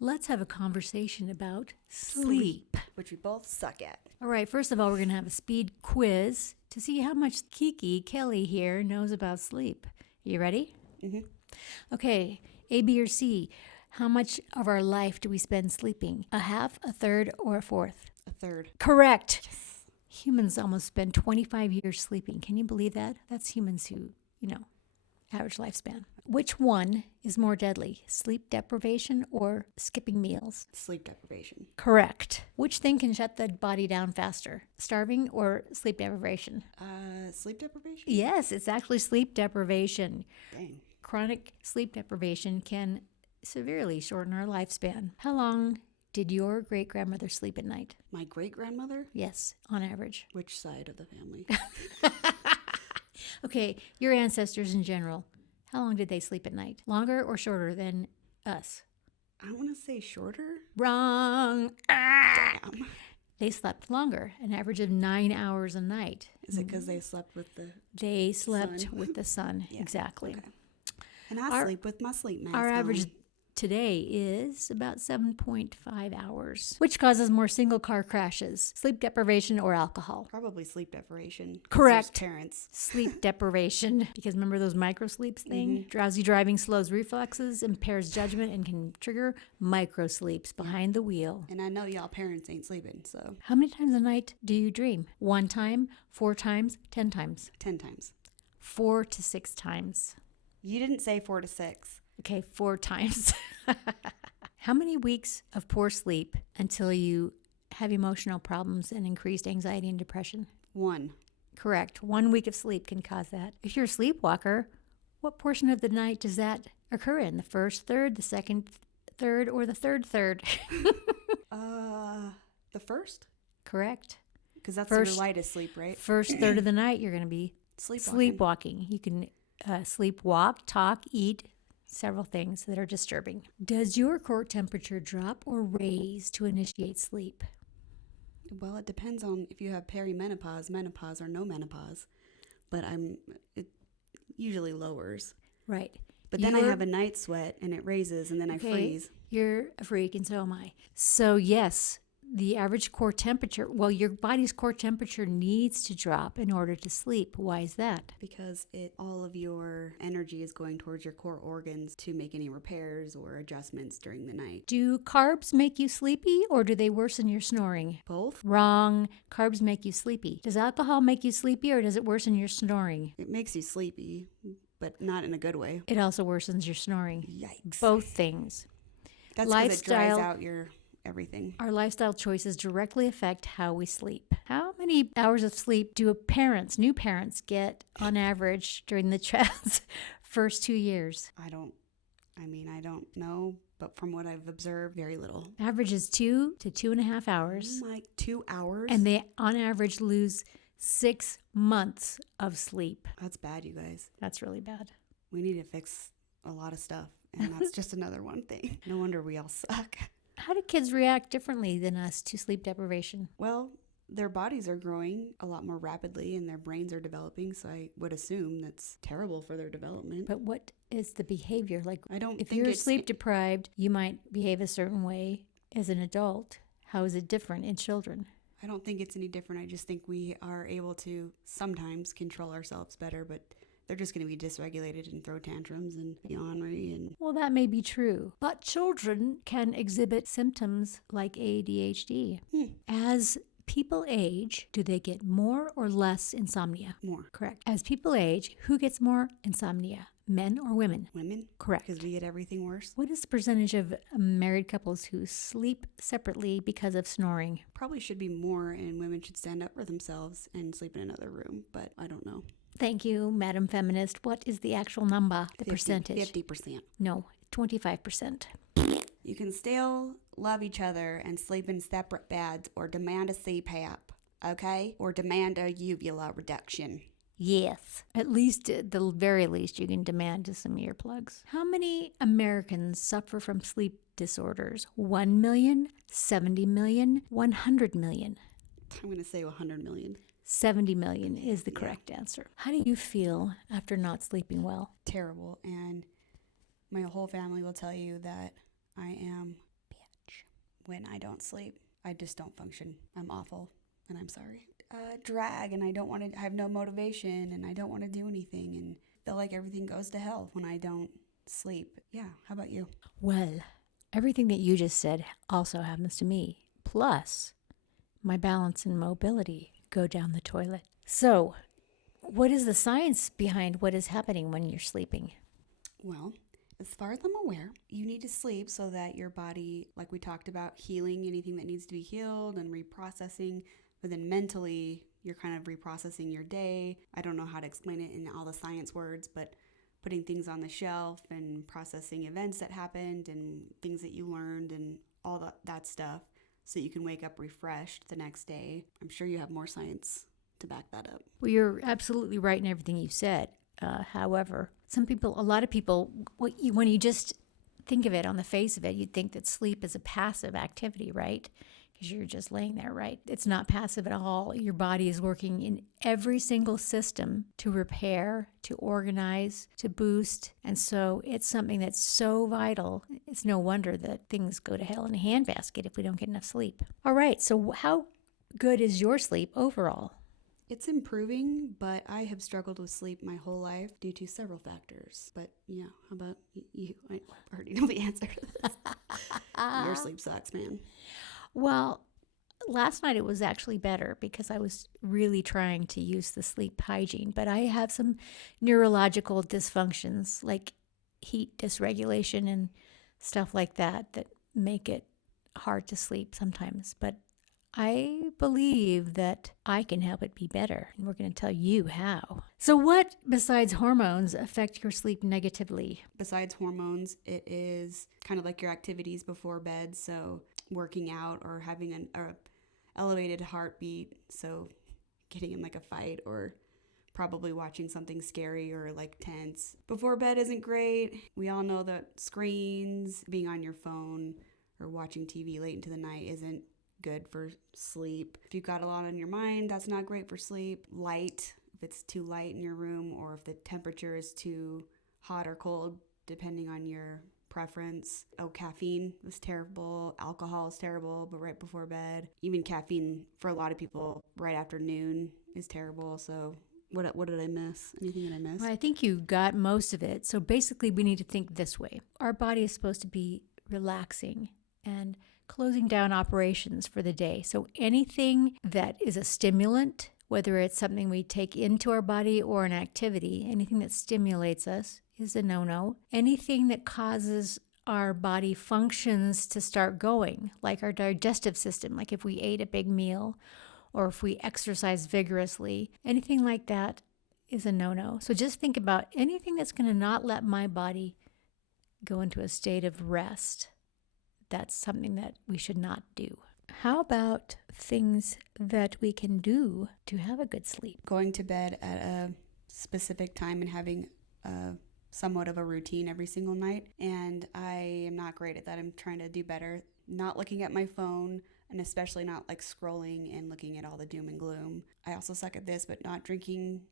let's have a conversation about sleep. Which we both suck at. All right, first of all, we're going to have a speed quiz to see how much Kiki, Kelly here, knows about sleep. You ready? Mm-hmm. Okay, A, B, or C. How much of our life do we spend sleeping? A half, a third, or a fourth? A third. Correct. Yes. Humans almost spend 25 years sleeping. Can you believe that? That's humans who, average lifespan. Which one is more deadly, sleep deprivation or skipping meals? Sleep deprivation. Correct. Which thing can shut the body down faster, starving or sleep deprivation? Sleep deprivation? Yes, it's actually sleep deprivation. Dang. Chronic sleep deprivation can severely shorten our lifespan. How long did your great-grandmother sleep at night? My great-grandmother? Yes, on average. Which side of the family? Okay, your ancestors in general, how long did they sleep at night? Longer or shorter than us? I want to say shorter. Wrong. Damn. They slept longer, an average of 9 hours a night. Is it because they slept with the They slept sun? with the sun, Yeah, exactly. Okay. And I sleep with my sleep mask Our on. average today is about 7.5 hours. Which causes more single car crashes, sleep deprivation or alcohol? Probably sleep deprivation. 'Cause Correct. there's parents. Sleep deprivation. Because remember those micro sleeps thing? Drowsy driving slows reflexes, impairs judgment, and can trigger micro sleeps behind the wheel. And I know y'all parents ain't sleeping, so How many times a night do you dream? 1 time, 4 times, 10 times? 10 times. 4 to 6 times. You didn't say 4 to 6. Okay, 4 times. How many weeks of poor sleep until you have emotional problems and increased anxiety and depression? 1. Correct. 1 week of sleep can cause that. If you're a sleepwalker, what portion of the night does that occur in? The first third, the second third, or the third third? The first? Correct. Because that's First- your lightest sleep, right? First third of the night, you're going to be Sleepwalking. sleepwalking. You can sleepwalk, talk, eat, several things that are disturbing. Does your core temperature drop or raise to initiate sleep? Well, it depends on if you have perimenopause, menopause, or no menopause. But it usually lowers. Right. But then I have a night sweat and it raises and then I freeze. You're a freak and so am I. So yes, the average core temperature, well, your body's core temperature needs to drop in order to sleep. Why is that? Because all of your energy is going towards your core organs to make any repairs or adjustments during the night. Do carbs make you sleepy or do they worsen your snoring? Both? Wrong. Carbs make you sleepy. Does alcohol make you sleepy or does it worsen your snoring? It makes you sleepy, but not in a good way. It also worsens your snoring. Yikes. Both things. That's because it dries out your everything. Our lifestyle choices directly affect how we sleep. How many hours of sleep do new parents get on average during the child's first 2 years? I don't know, but from what I've observed, very little. Average is 2 to 2.5 hours. Like 2 hours? And they, on average, lose 6 months of sleep. That's bad, you guys. That's really bad. We need to fix a lot of stuff, and that's just another one thing. No wonder we all suck. How do kids react differently than us to sleep deprivation? Well, their bodies are growing a lot more rapidly and their brains are developing, so I would assume that's terrible for their development. But what is the behavior? Like, I don't if think you're it's sleep deprived, you might behave a certain way as an adult. How is it different in children? I don't think it's any different. I just think we are able to sometimes control ourselves better, but they're just going to be dysregulated and throw tantrums and be ornery and Well, that may be true, but children can exhibit symptoms like ADHD. As people age, do they get more or less insomnia? more. Correct. As people age, who gets more insomnia? Men or women? Women? Correct. Because we get everything worse. What is the percentage of married couples who sleep separately because of snoring? Probably should be more, and women should stand up for themselves and sleep in another room, but I don't know. Thank you, Madam Feminist. What is the actual number, the percentage? 50%. No, 25%. You can still love each other and sleep in separate beds or demand a CPAP, okay? Or demand a uvula reduction. Yes. At least, at the very least, you can demand some earplugs. How many Americans suffer from sleep disorders? 1 million, 70 million, 100 million? I'm going to say 100 million. 70 million is the correct answer. How do you feel after not sleeping well? Terrible. And my whole family will tell you that I am when I don't sleep. I just don't function. I'm awful, and I'm sorry. Drag, and I have no motivation, and I don't want to do anything, and feel like everything goes to hell when I don't sleep. Yeah, how about you? Well, everything that you just said also happens to me. Plus, my balance and mobility go down the toilet. So, what is the science behind what is happening when you're sleeping? Well, as far as I'm aware, you need to sleep so that your body, like we talked about, healing anything that needs to be healed and reprocessing, but then mentally, you're kind of reprocessing your day. I don't know how to explain it in all the science words, but putting things on the shelf and processing events that happened and things that you learned and all that stuff so you can wake up refreshed the next day. I'm sure you have more science to back that up. Well, you're absolutely right in everything you said. However, a lot of people, when you just think of it on the face of it, you'd think that sleep is a passive activity, right? Because you're just laying there, right? It's not passive at all. Your body is working in every single system to repair, to organize, to boost. And so it's something that's so vital. It's no wonder that things go to hell in a handbasket if we don't get enough sleep. All right, so how good is your sleep overall? It's improving, but I have struggled with sleep my whole life due to several factors. But yeah, how about you? I already know the answer to this. Your sleep sucks, man. Well, last night it was actually better because I was really trying to use the sleep hygiene, but I have some neurological dysfunctions like heat dysregulation and stuff like that make it hard to sleep sometimes. But I believe that I can help it be better, and we're going to tell you how. So, what besides hormones affect your sleep negatively? Besides hormones, it is kind of like your activities before bed. So working out or having an elevated heartbeat. So getting in like a fight or probably watching something scary or like tense before bed isn't great. We all know that screens, being on your phone or watching TV late into the night isn't good for sleep. If you've got a lot on your mind, that's not great for sleep. Light, if it's too light in your room or if the temperature is too hot or cold, depending on your preference. Caffeine is terrible. Alcohol is terrible, but right before bed. Even caffeine for a lot of people right after noon is terrible. So what did I miss? Anything that I missed? Well, I think you got most of it. So basically, we need to think this way. Our body is supposed to be relaxing and closing down operations for the day. So anything that is a stimulant, whether it's something we take into our body or an activity, anything that stimulates us is a no-no. Anything that causes our body functions to start going, like our digestive system, like if we ate a big meal or if we exercise vigorously, anything like that is a no-no. So just think about anything that's going to not let my body go into a state of rest. That's something that we should not do. How about things that we can do to have a good sleep? Going to bed at a specific time and having somewhat of a routine every single night. And I am not great at that. I'm trying to do better. Not looking at my phone and especially not like scrolling and looking at all the doom and gloom. I also suck at this, but not drinking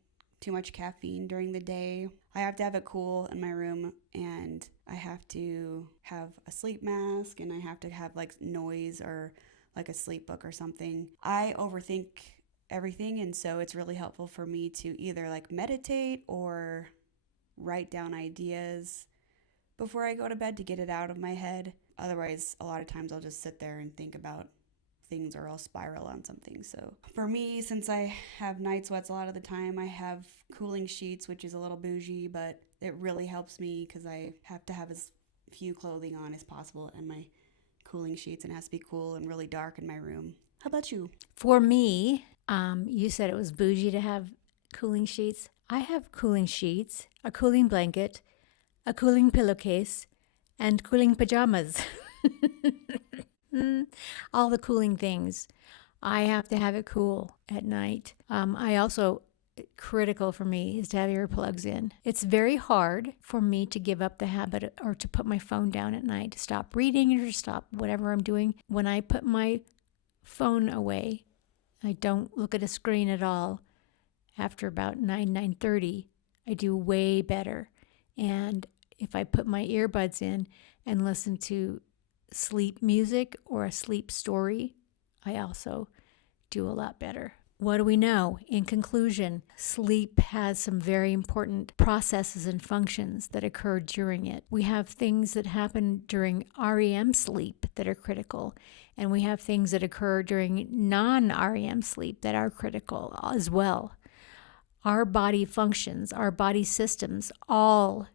too much caffeine during the day. I have to have it cool in my room and I have to have a sleep mask and I have to have like noise or like a sleep book or something. I overthink everything and so it's really helpful for me to either like meditate or write down ideas before I go to bed to get it out of my head. Otherwise, a lot of times I'll just sit there and think about things or I'll spiral on something. So for me, since I have night sweats a lot of the time, I have cooling sheets, which is a little bougie, but it really helps me because I have to have as few clothing on as possible and my cooling sheets, and it has to be cool and really dark in my room. How about you? For me, you said it was bougie to have cooling sheets. I have cooling sheets, a cooling blanket, a cooling pillowcase, and cooling pajamas. All the cooling things. I have to have it cool at night. I also, critical for me is to have earplugs in. It's very hard for me to give up the habit or to put my phone down at night, to stop reading or to stop whatever I'm doing. When I put my phone away, I don't look at a screen at all. After about 9:30, I do way better. And if I put my earbuds in and listen to sleep music or a sleep story, I also do a lot better. What do we know? In conclusion, sleep has some very important processes and functions that occur during it. We have things that happen during REM sleep that are critical, and we have things that occur during non-REM sleep that are critical as well. Our body functions, our body systems all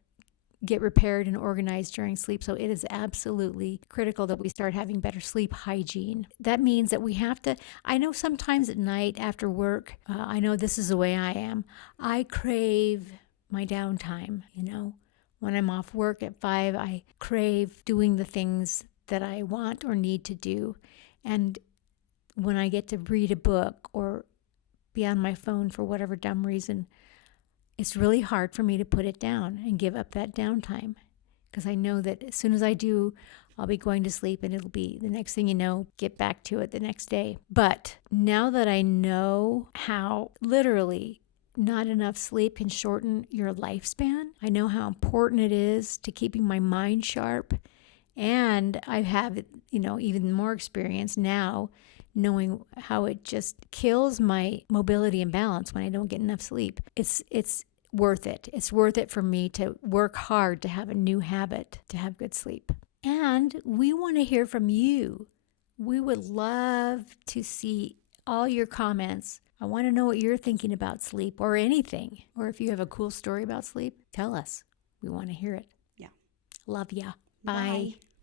get repaired and organized during sleep. So it is absolutely critical that we start having better sleep hygiene. That means that we have to, I know sometimes at night after work, I know this is the way I am. I crave my downtime, When I'm off work at 5, I crave doing the things that I want or need to do. And when I get to read a book or be on my phone for whatever dumb reason, it's really hard for me to put it down and give up that downtime, because I know that as soon as I do, I'll be going to sleep and it'll be the next thing you know, get back to it the next day. But now that I know how literally not enough sleep can shorten your lifespan, I know how important it is to keeping my mind sharp. And I have, even more experience now knowing how it just kills my mobility and balance when I don't get enough sleep. It's worth it. It's worth it for me to work hard to have a new habit, to have good sleep. And we want to hear from you. We would love to see all your comments. I want to know what you're thinking about sleep or anything. Or if you have a cool story about sleep, tell us. We want to hear it. Yeah. Love ya. Bye.